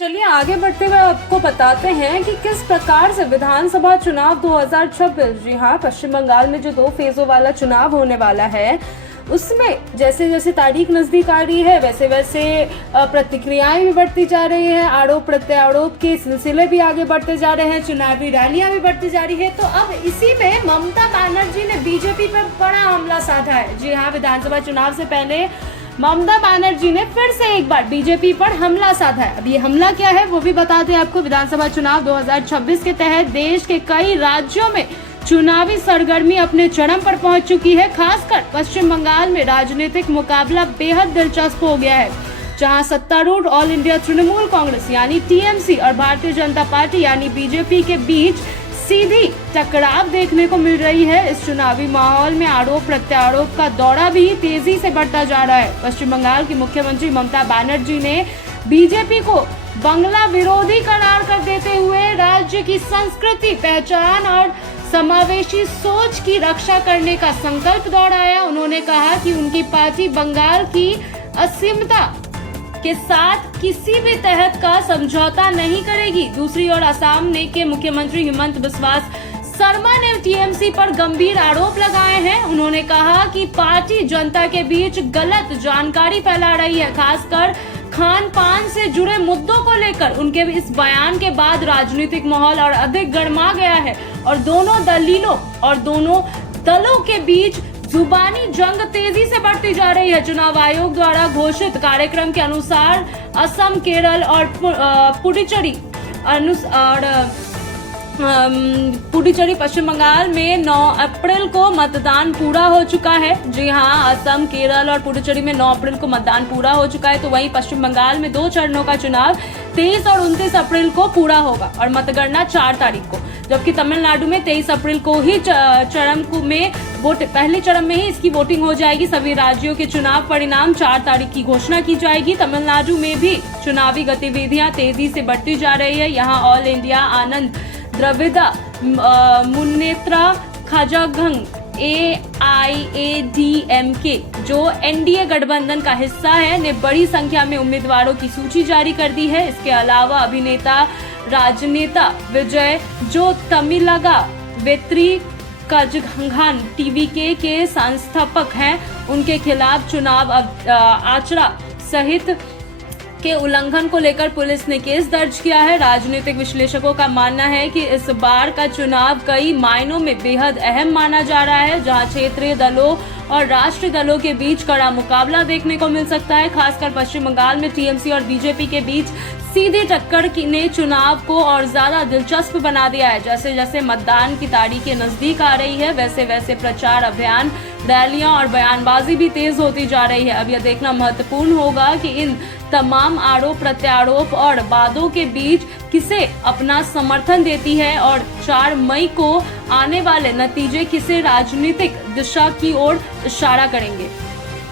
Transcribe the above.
चलिए आगे बढ़ते हुए आपको बताते हैं कि किस प्रकार से विधानसभा चुनाव 2026, जी हाँ, पश्चिम बंगाल में जो 2 फेजों वाला चुनाव होने वाला है उसमें जैसे जैसे तारीख नजदीक आ रही है वैसे वैसे प्रतिक्रियाएं भी बढ़ती जा रही है, आरोप प्रत्यारोप के सिलसिले भी आगे बढ़ते जा रहे हैं, चुनावी रैलियां भी बढ़ती जा रही है। तो अब इसी में ममता बनर्जी ने बीजेपी पर बड़ा हमला साधा है। जी हाँ, विधानसभा चुनाव से पहले ममता बनर्जी ने फिर से एक बार बीजेपी पर हमला साधा है। अब ये हमला क्या है वो भी बताते हैं आपको। विधानसभा चुनाव 2026 के तहत देश के कई राज्यों में चुनावी सरगर्मी अपने चरम पर पहुंच चुकी है। खासकर पश्चिम बंगाल में राजनीतिक मुकाबला बेहद दिलचस्प हो गया है, जहां सत्तारूढ़ ऑल इंडिया तृणमूल कांग्रेस यानी टीएमसी और भारतीय जनता पार्टी यानी बीजेपी के बीच सीधी टकराव देखने को मिल रही है। इस चुनावी माहौल में आरोप प्रत्यारोप का दौरा भी तेजी से बढ़ता जा रहा है। पश्चिम बंगाल की मुख्यमंत्री ममता बनर्जी ने बीजेपी को बंगला विरोधी करार कर देते हुए राज्य की संस्कृति, पहचान और समावेशी सोच की रक्षा करने का संकल्प दोहराया। उन्होंने कहा कि उनकी पार्टी बंगाल की असीमता के साथ किसी भी तहत का समझौता नहीं करेगी। दूसरी ओर असम के मुख्यमंत्री हिमंत बिस्वा शर्मा ने टीएमसी पर गंभीर आरोप लगाए हैं। उन्होंने कहा कि पार्टी जनता के बीच गलत जानकारी फैला रही है, खासकर खान पान से जुड़े मुद्दों को लेकर। उनके इस बयान के बाद राजनीतिक माहौल और अधिक गर्मा गया है और दोनों दलों के बीच जुबानी जंग तेजी से बढ़ती जा रही है। चुनाव आयोग द्वारा घोषित कार्यक्रम के अनुसार असम, केरल और पुडुचेरी पश्चिम बंगाल में 9 अप्रैल को मतदान पूरा हो चुका है। जी हाँ, असम, केरल और पुडुचेरी में 9 अप्रैल को मतदान पूरा हो चुका है। तो वहीं पश्चिम बंगाल में 2 चरणों का चुनाव 23 और 29 अप्रैल को पूरा होगा और मतगणना 4 तारीख को, जबकि तमिलनाडु में 23 अप्रैल को ही पहले चरण में ही इसकी वोटिंग हो जाएगी। सभी राज्यों के चुनाव परिणाम 4 तारीख की घोषणा की जाएगी। तमिलनाडु में भी चुनावी गतिविधियां तेजी से बढ़ती जा रही है। यहाँ ऑल इंडिया आनंद द्रविड़ मुन्नेत्रा कझागम AIADMK जो एनडीए गठबंधन का हिस्सा है ने बड़ी संख्या में उम्मीदवारों की सूची जारी कर दी है। इसके अलावा अभिनेता राजनेता विजय जो तमिलगा वेत्री कझागम टीवीके के संस्थापक हैं, उनके खिलाफ चुनाव आचरण संहिता के उल्लंघन को लेकर पुलिस ने केस दर्ज किया है। राजनीतिक विश्लेषकों का मानना है कि इस बार का चुनाव कई मायनों में बेहद अहम माना जा रहा है, जहां क्षेत्रीय दलों और राष्ट्रीय दलों के बीच कड़ा मुकाबला देखने को मिल सकता है। खासकर पश्चिम बंगाल में टीएमसी और बीजेपी के बीच सीधी टक्कर ने चुनाव को और ज्यादा दिलचस्प बना दिया है। जैसे जैसे मतदान की तारीखें नजदीक आ रही है वैसे वैसे प्रचार अभियान, रैलियां और बयानबाजी भी तेज होती जा रही है। अब यह देखना महत्वपूर्ण होगा कि इन तमाम आरोप प्रत्यारोप और वादों के बीच किसे अपना समर्थन देती है और 4 मई को आने वाले नतीजे किसे राजनीतिक दिशा की ओर इशारा करेंगे।